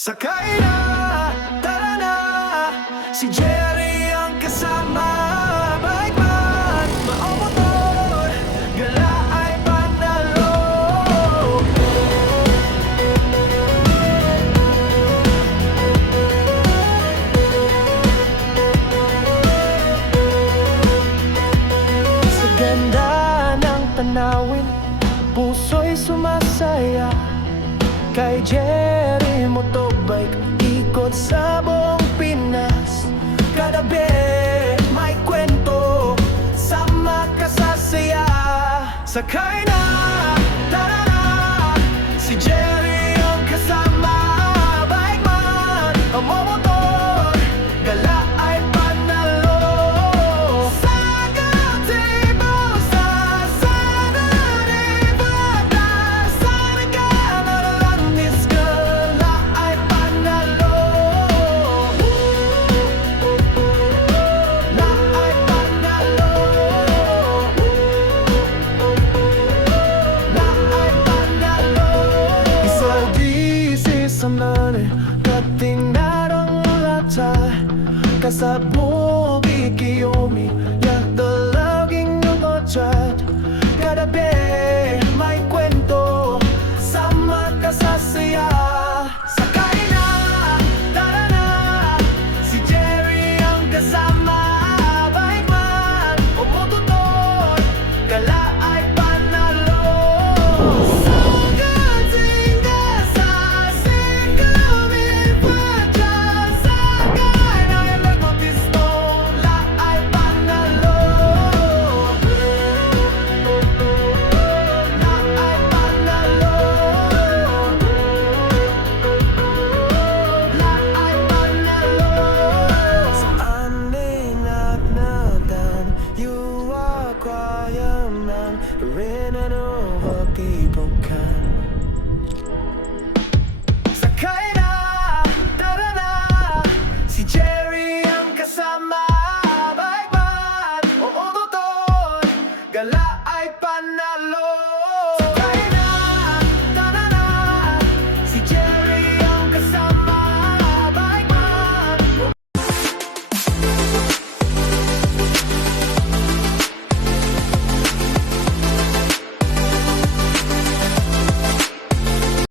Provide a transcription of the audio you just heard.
Sakay na, tara na, si Jerry ang kasama. Bike man, maomotor, gala ay panalo. Sa ganda ng tanawin, puso'y sumasaya. Kay Jerry Motobike, ikot sa buong Pinas. Kada bit may kwento, sama ka sa saya. Sakay na, tara na, si Jerry ang kasama. Bike man, ang motor, gala ay panalo. Sa Gatibo, sa Saturday, Batas, sa Nagkamalandis, gala ay panalo. La ay panalo. La ay panalo. Isaldisi sa mani, kating narang lata. Kasabog ikiyomi, yak dalaging yung otrat. Kada bit